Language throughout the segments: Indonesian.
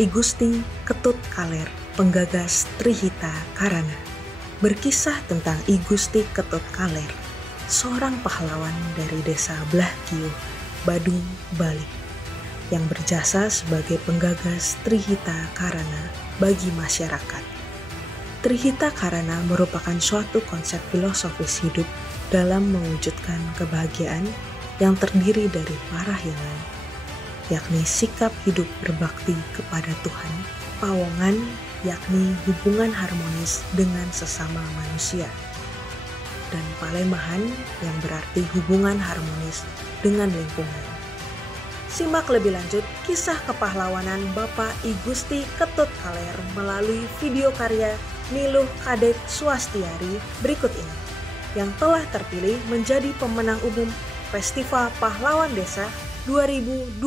I Gusti Ketut Kaler, penggagas Trihita Karana. Berkisah tentang I Gusti Ketut Kaler, seorang pahlawan dari desa Blahkiyuh, Badung, Bali, yang berjasa sebagai penggagas Trihita Karana bagi masyarakat. Trihita Karana merupakan suatu konsep filosofis hidup dalam mewujudkan kebahagiaan yang terdiri dari parahyangan, yakni sikap hidup berbakti kepada Tuhan, pawongan, yakni hubungan harmonis dengan sesama manusia, dan palemahan yang berarti hubungan harmonis dengan lingkungan. Simak lebih lanjut kisah kepahlawanan Bapak I Gusti Ketut Kaler melalui video karya Niluh Kadek Swastiari berikut ini, yang telah terpilih menjadi pemenang umum Festival Pahlawan Desa 2021.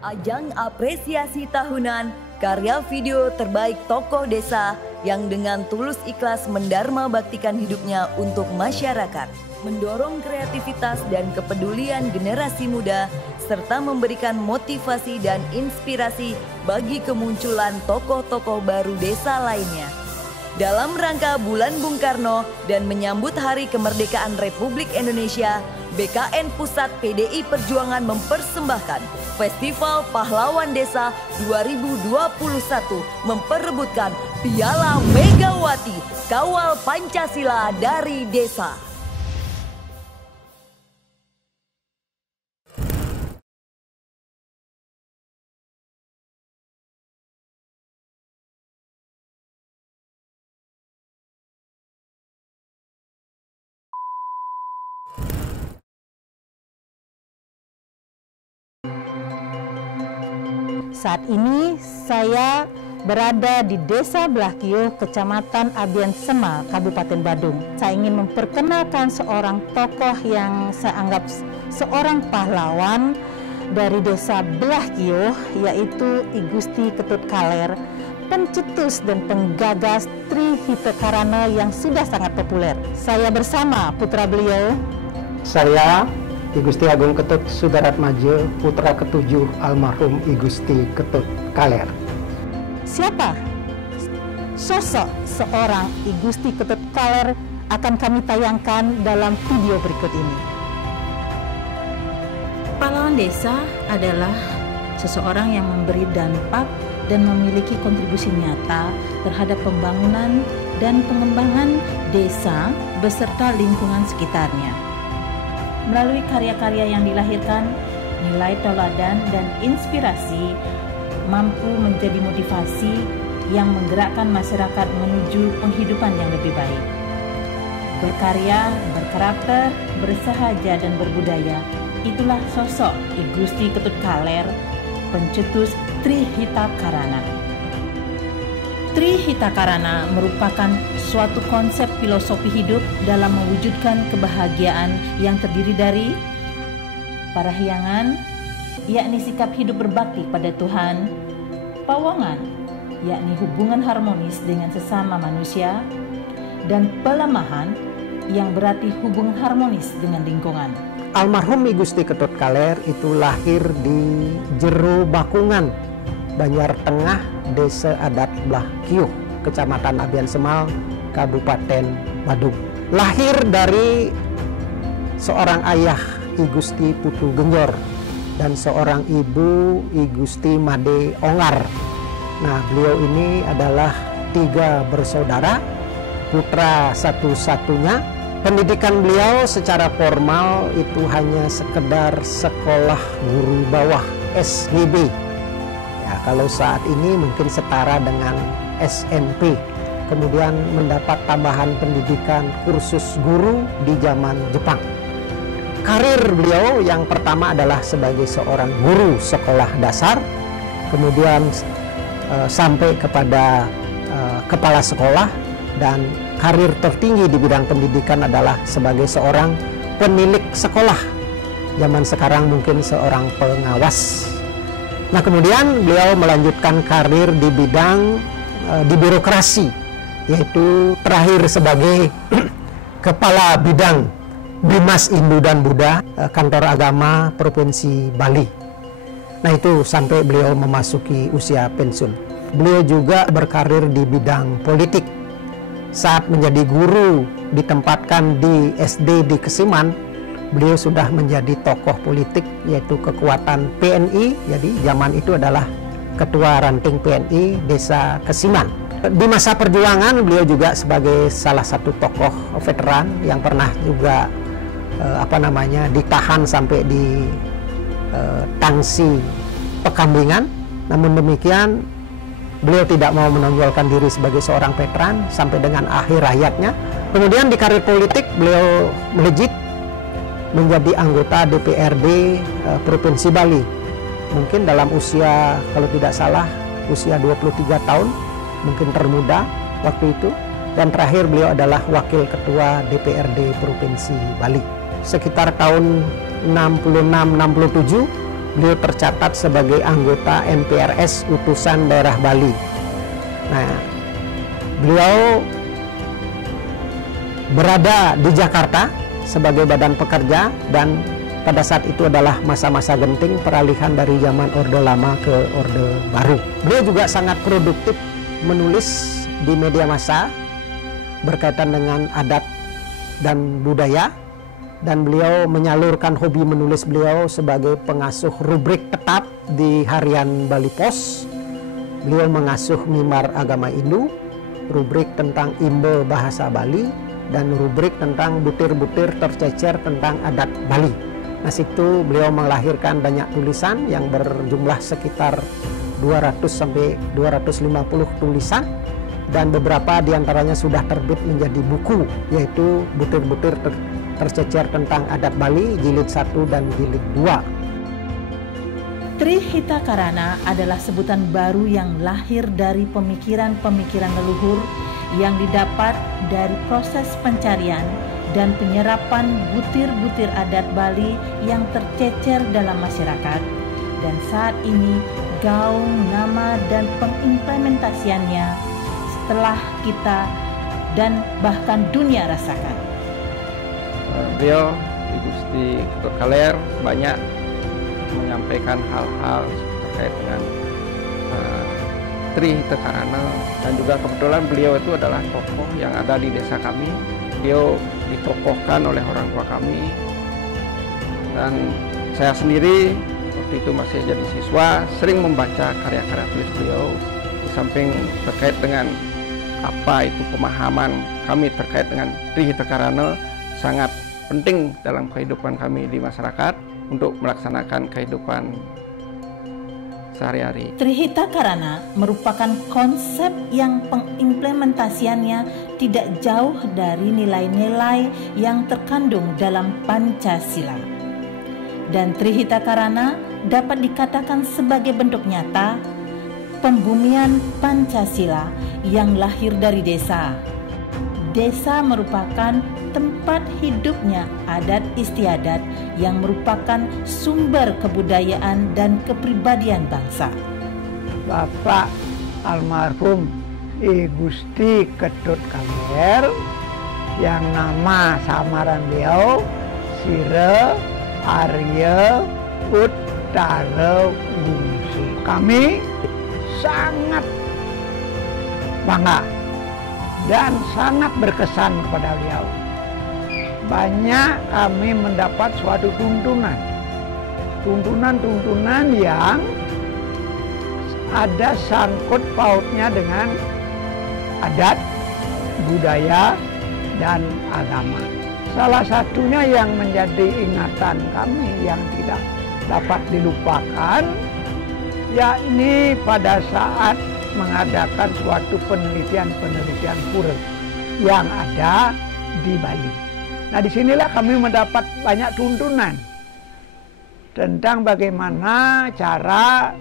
Ajang apresiasi tahunan karya video terbaik tokoh desa yang dengan tulus ikhlas mendharma baktikan hidupnya untuk masyarakat, mendorong kreativitas dan kepedulian generasi muda, serta memberikan motivasi dan inspirasi bagi kemunculan tokoh-tokoh baru desa lainnya. Dalam rangka Bulan Bung Karno dan menyambut Hari Kemerdekaan Republik Indonesia, BKN Pusat PDI Perjuangan mempersembahkan Festival Pahlawan Desa 2021 memperebutkan Piala Megawati Kawal Pancasila dari Desa. Saat ini saya berada di Desa Blahkiyuh, Kecamatan Abian Semal, Kabupaten Badung. Saya ingin memperkenalkan seorang tokoh yang saya anggap seorang pahlawan dari Desa Blahkiyuh, yaitu I Gusti Ketut Kaler, pencetus dan penggagas Trihita Karana yang sudah sangat populer. Saya bersama putra beliau. Saya I Gusti Agung Ketut Sudaratmaja, putra ketujuh almarhum I Gusti Ketut Kaler. Siapa sosok seorang I Gusti Ketut Kaler akan kami tayangkan dalam video berikut ini. Pahlawan desa adalah seseorang yang memberi dampak dan memiliki kontribusi nyata terhadap pembangunan dan pengembangan desa beserta lingkungan sekitarnya. Melalui karya-karya yang dilahirkan, nilai teladan dan inspirasi mampu menjadi motivasi yang menggerakkan masyarakat menuju penghidupan yang lebih baik. Berkarya, berkarakter, bersahaja dan berbudaya, itulah sosok I Gusti Ketut Kaler, pencetus Trihita Karana. Trihita Karana merupakan suatu konsep filosofi hidup dalam mewujudkan kebahagiaan yang terdiri dari parahyangan, yakni sikap hidup berbakti pada Tuhan, pawongan, yakni hubungan harmonis dengan sesama manusia, dan pelemahan, yang berarti hubungan harmonis dengan lingkungan. Almarhum I Gusti Ketut Kaler itu lahir di Jero Bakungan, Banjar Tengah, Desa Adat Blahkiyuh, Kecamatan Abian Semal, Kabupaten Badung. Lahir dari seorang ayah I Gusti Putu Genjor dan seorang ibu I Gusti Made Ongar. Nah, beliau ini adalah 3 bersaudara, putra satu-satunya. Pendidikan beliau secara formal itu hanya sekedar sekolah guru bawah SGB. Ya, kalau saat ini mungkin setara dengan SMP. Kemudian mendapat tambahan pendidikan kursus guru di zaman Jepang. Karir beliau yang pertama adalah sebagai seorang guru sekolah dasar, kemudian sampai kepada kepala sekolah, dan karir tertinggi di bidang pendidikan adalah sebagai seorang pemilik sekolah. Zaman sekarang mungkin seorang pengawas. Nah, kemudian beliau melanjutkan karir di bidang di birokrasi, yaitu terakhir sebagai Kepala Bidang Bimas Hindu dan Buddha, Kantor Agama Provinsi Bali. Nah itu sampai beliau memasuki usia pensiun. Beliau juga berkarir di bidang politik. Saat menjadi guru ditempatkan di SD di Kesiman, beliau sudah menjadi tokoh politik yaitu kekuatan PNI. Jadi zaman itu adalah ketua ranting PNI Desa Kesiman. Di masa perjuangan beliau juga sebagai salah satu tokoh veteran yang pernah juga ditahan sampai di Tangsi Pekambingan. Namun demikian beliau tidak mau menonjolkan diri sebagai seorang veteran sampai dengan akhir hayatnya. Kemudian di karir politik beliau melejit menjadi anggota DPRD Provinsi Bali. Mungkin dalam usia, kalau tidak salah, usia 23 tahun, mungkin termuda waktu itu. Dan terakhir beliau adalah wakil ketua DPRD Provinsi Bali. Sekitar tahun 66-67 beliau tercatat sebagai anggota MPRS utusan daerah Bali. Nah, beliau berada di Jakarta sebagai badan pekerja, dan pada saat itu adalah masa-masa genting peralihan dari zaman Orde Lama ke Orde Baru. Beliau juga sangat produktif menulis di media massa berkaitan dengan adat dan budaya, dan beliau menyalurkan hobi menulis beliau sebagai pengasuh rubrik tetap di harian Bali Pos. Beliau mengasuh Mimbar Agama Hindu, rubrik tentang Imbe Bahasa Bali, dan rubrik tentang butir-butir tercecer tentang adat Bali. Nah, situ beliau melahirkan banyak tulisan yang berjumlah sekitar 200 sampai 250 tulisan, dan beberapa diantaranya sudah terbit menjadi buku, yaitu butir-butir tercecer tentang adat Bali jilid 1 dan jilid 2. Trihita Karana adalah sebutan baru yang lahir dari pemikiran-pemikiran leluhur yang didapat dari proses pencarian dan penyerapan butir-butir adat Bali yang tercecer dalam masyarakat. Dan saat ini gaung, nama, dan pengimplementasiannya setelah kita dan bahkan dunia rasakan. Beliau di Gusti Ketut Kaler banyak menyampaikan hal-hal terkait dengan Trihita Karana, dan juga kebetulan beliau itu adalah tokoh yang ada di desa kami. Beliau ditokohkan oleh orang tua kami, dan saya sendiri waktu itu masih jadi siswa sering membaca karya-karya tulis beliau. Di samping terkait dengan apa itu pemahaman kami terkait dengan Trihita Karana sangat penting dalam kehidupan kami di masyarakat untuk melaksanakan kehidupan sehari-hari. Trihita Karana merupakan konsep yang pengimplementasiannya tidak jauh dari nilai-nilai yang terkandung dalam Pancasila. Dan Trihita Karana dapat dikatakan sebagai bentuk nyata pembumian Pancasila yang lahir dari desa. Desa merupakan tempat hidupnya adat istiadat yang merupakan sumber kebudayaan dan kepribadian bangsa. Bapak almarhum I Gusti Ketut Kaler, yang nama samaran beliau Sire Arya Utara Wungsi. Kami sangat bangga dan sangat berkesan kepada beliau. Banyak kami mendapat suatu tuntunan yang ada sangkut pautnya dengan adat, budaya, dan agama. Salah satunya yang menjadi ingatan kami yang tidak dapat dilupakan, yakni pada saat mengadakan suatu penelitian pura yang ada di Bali. Nah, disinilah kami mendapat banyak tuntunan tentang bagaimana cara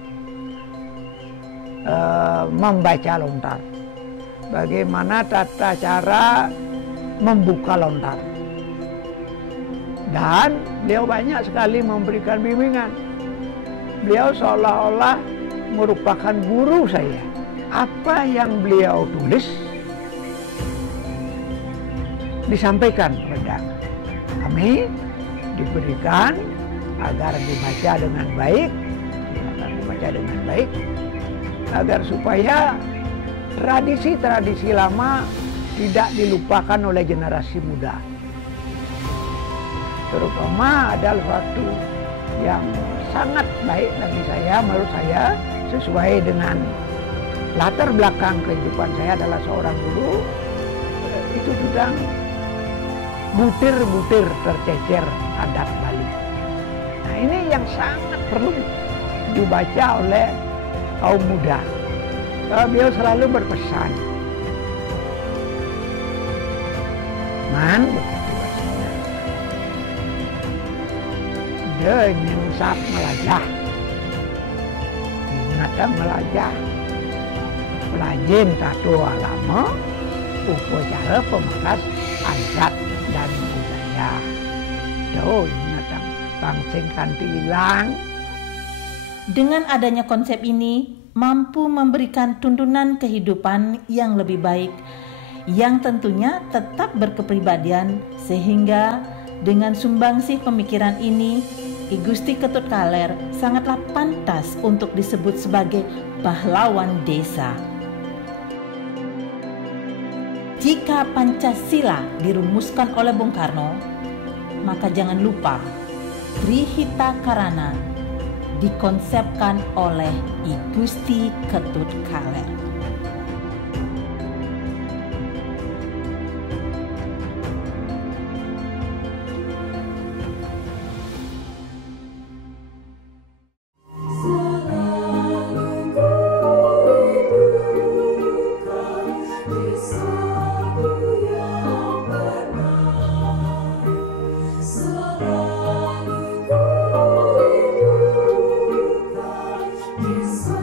membaca lontar, bagaimana tata cara membuka lontar. Dan beliau banyak sekali memberikan bimbingan. Beliau seolah-olah merupakan guru saya. Apa yang beliau tulis disampaikan kepada kami, diberikan agar dibaca dengan baik. membaca dengan baik, agar supaya tradisi-tradisi lama tidak dilupakan oleh generasi muda. Terutama adalah suatu yang sangat baik bagi saya, menurut saya, sesuai dengan latar belakang kehidupan saya adalah seorang guru, itu tentang butir-butir tercecer adat Bali. Nah, ini yang sangat perlu dibaca oleh kaum muda. Beliau selalu berpesan, man dengan saat melajah, ingatan melajah, pelajin tato alama, upacara pemakas adat dan budaya. Do ingatan pangsing kanti hilang. Dengan adanya konsep ini, mampu memberikan tuntunan kehidupan yang lebih baik, yang tentunya tetap berkepribadian, sehingga dengan sumbangsih pemikiran ini, I Gusti Ketut Kaler sangatlah pantas untuk disebut sebagai pahlawan desa. Jika Pancasila dirumuskan oleh Bung Karno, maka jangan lupa Trihita Karana dikonsepkan oleh I Gusti Ketut Kaler. Yes.